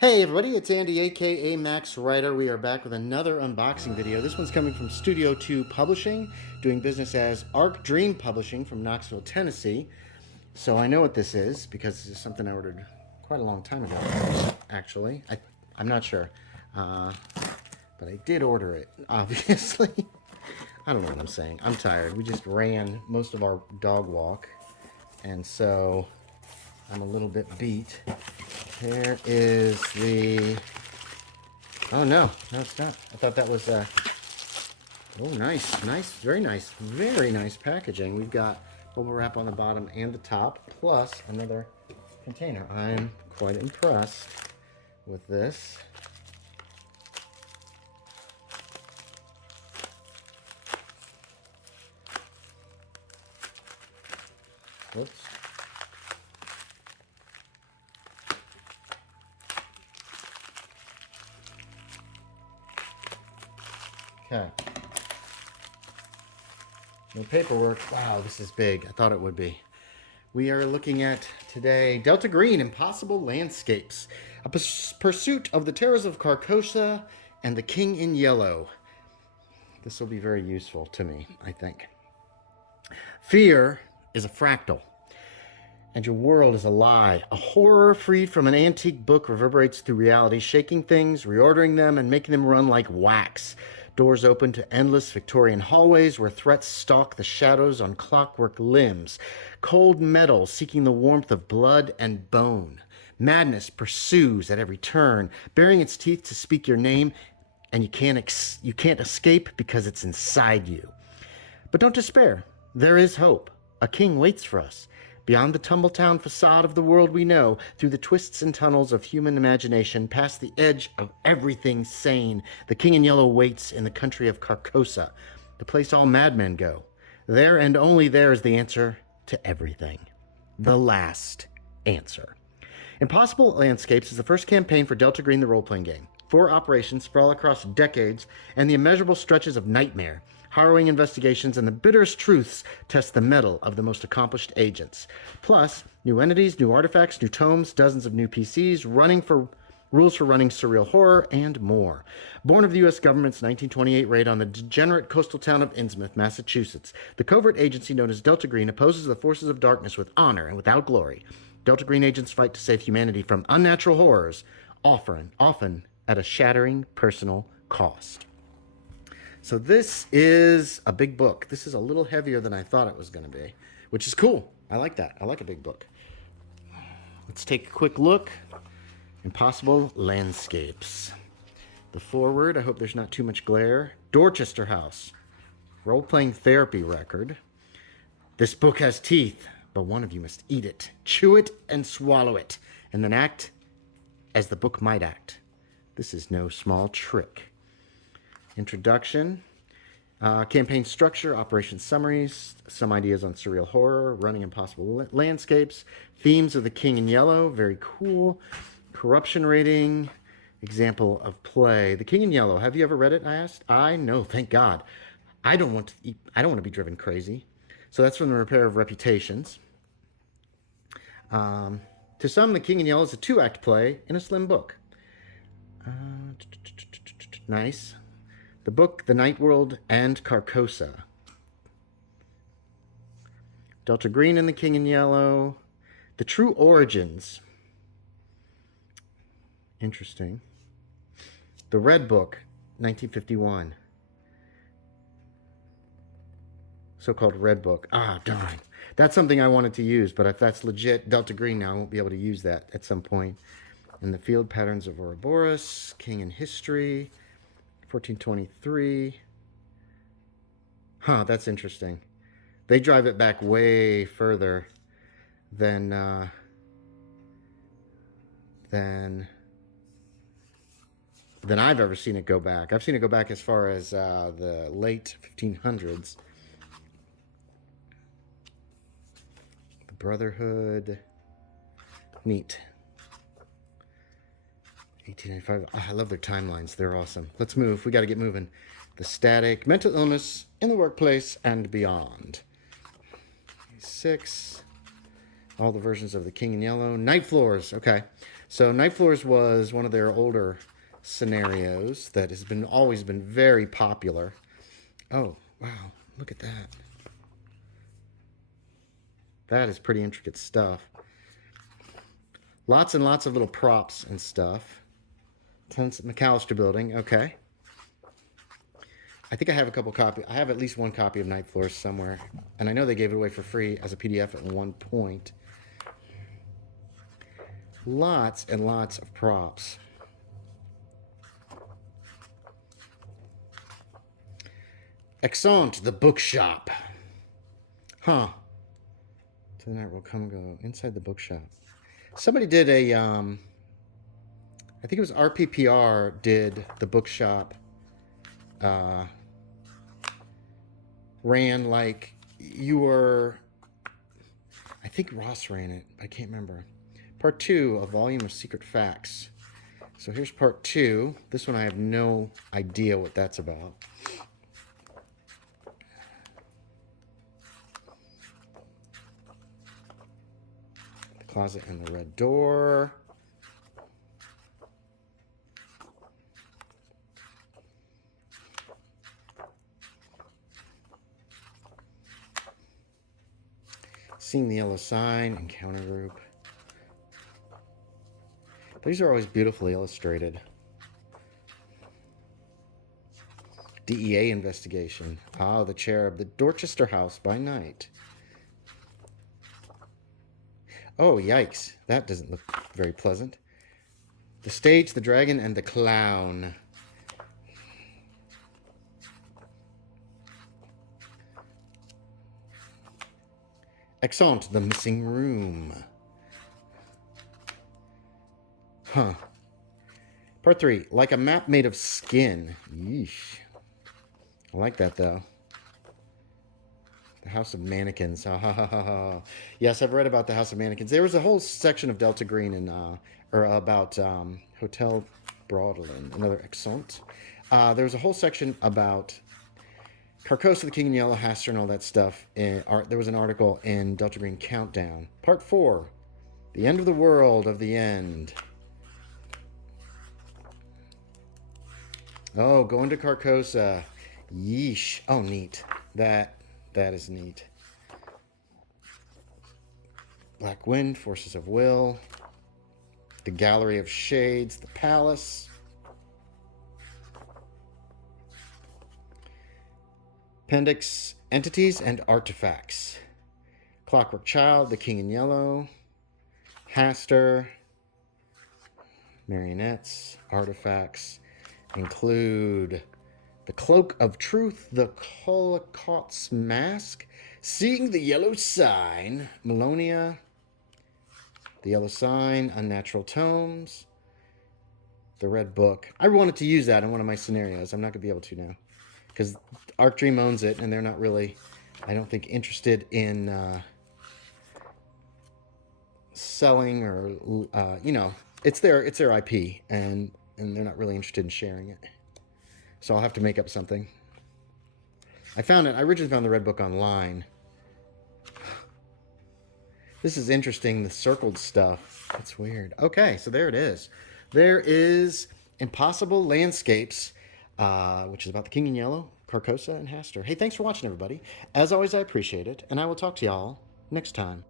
Hey everybody, it's Andy aka Max Writer. We are back with another unboxing video. This one's coming from Studio 2 Publishing, doing business as Arc Dream Publishing from Knoxville, Tennessee. So I know what this is because this is something I ordered quite a long time ago, actually. I'm not sure, but I did order it, obviously. I don't know what I'm saying. I'm tired. We just ran most of our dog walk, and so I'm a little bit beat. Here is the... Oh, no, it's not. I thought that was... Oh, nice, very nice packaging. We've got bubble wrap on the bottom and the top, plus another container. I'm quite impressed with this. Oops. Okay. No paperwork. Wow, this is big. I thought it would be. We are looking at today Delta Green Impossible Landscapes, a pursuit of the terrors of Carcosa and the King in Yellow. This will be very useful to me, I think. Fear is a fractal, and your world is a lie. A horror freed from an antique book reverberates through reality, shaking things, reordering them, and making them run like wax. Doors open to endless Victorian hallways where threats stalk the shadows on clockwork limbs. Cold metal seeking the warmth of blood and bone. Madness pursues at every turn, baring its teeth to speak your name, and you can't escape because it's inside you. But don't despair. There is hope. A king waits for us. Beyond the tumble-town facade of the world we know, through the twists and tunnels of human imagination, past the edge of everything sane, the King in Yellow waits in the country of Carcosa, the place all madmen go. There and only there is the answer to everything. The last answer. Impossible Landscapes is the first campaign for Delta Green, the role-playing game. 4 operations sprawl across decades and the immeasurable stretches of nightmare. Harrowing investigations and the bitterest truths test the mettle of the most accomplished agents. Plus, new entities, new artifacts, new tomes, dozens of new PCs, rules for running surreal horror, and more. Born of the U.S. government's 1928 raid on the degenerate coastal town of Innsmouth, Massachusetts, the covert agency known as Delta Green opposes the forces of darkness with honor and without glory. Delta Green agents fight to save humanity from unnatural horrors, often at a shattering personal cost. So this is a big book. This is a little heavier than I thought it was going to be, which is cool. I like that. I like a big book. Let's take a quick look. Impossible Landscapes. The foreword. I hope there's not too much glare. Dorchester House. Role-playing therapy record. This book has teeth, but one of you must eat it. Chew it and swallow it, and then act as the book might act. This is no small trick. Introduction, campaign structure, operation summaries, some ideas on surreal horror, running impossible landscapes, themes of the King in Yellow, very cool. Corruption rating, example of play. The King in Yellow, have you ever read it? I asked. No, thank God. I don't want to be driven crazy. So that's from the Repair of Reputations. To some, The King in Yellow is a 2-act play in a slim book. Nice. The book, The Night World and Carcosa. Delta Green and the King in Yellow. The True Origins. Interesting. The Red Book, 1951. So-called Red Book. Ah, darn. That's something I wanted to use, but if that's legit Delta Green now, I won't be able to use that at some point. And the Field Patterns of Ouroboros, King in History, 1423. Huh, that's interesting. They drive it back way further than I've ever seen it go back. I've seen it go back as far as the late 1500s. The Brotherhood. Neat. 1895. Oh, I love their timelines. They're awesome. Let's move. We got to get moving. The Static. Mental illness in the workplace and beyond. 6. All the versions of the King in Yellow. Night Floors. Okay. So Night Floors was one of their older scenarios that has always been very popular. Oh, wow. Look at that. That is pretty intricate stuff. Lots and lots of little props and stuff. McAllister Building. Okay. I think I have a couple copies. I have at least one copy of Night Floors somewhere. And I know they gave it away for free as a PDF at one point. Lots and lots of props. Exeunt, the bookshop. Huh. So the night will come and go inside the bookshop. Somebody did a, I think it was RPPR did the bookshop, ran like you were, I think Ross ran it, I can't remember. Part 2, a volume of secret facts. So here's part 2. This one I have no idea what that's about. The closet and the red door. Seeing the yellow sign, encounter group. These are always beautifully illustrated. DEA investigation. Ah, the cherub, the Dorchester house by night. Oh, yikes. That doesn't look very pleasant. The stage, the dragon, and the clown. Exeunt, the missing room. Huh. Part 3, like a map made of skin. Yeesh. I like that, though. The House of Mannequins. Ha ha ha ha. Yes, I've read about the House of Mannequins. There was a whole section of Delta Green in, or about Hotel Broadland, another Exeunt. There was a whole section about Carcosa, the King in Yellow, Haster, and all that stuff. There was an article in Delta Green Countdown. Part 4, the end of the world of the end. Oh, going to Carcosa. Yeesh. Oh, neat. That is neat. Black Wind, Forces of Will. The Gallery of Shades, the Palace. Appendix, Entities and Artifacts. Clockwork Child, the King in Yellow. Haster. Marionettes, Artifacts. Include the Cloak of Truth, the Colacott's Mask, Seeing the Yellow Sign, Melonia, the Yellow Sign, Unnatural Tomes, the Red Book. I wanted to use that in one of my scenarios. I'm not going to be able to now because Arc Dream owns it, and they're not really, I don't think, interested in selling or, you know, it's their IP, and they're not really interested in sharing it. So I'll have to make up something. I originally found the Red Book online. This is interesting, the circled stuff. That's weird. Okay, so there it is. There is Impossible Landscapes, which is about the King in Yellow, Carcosa, and Haster. Hey, thanks for watching, everybody. As always, I appreciate it, and I will talk to y'all next time.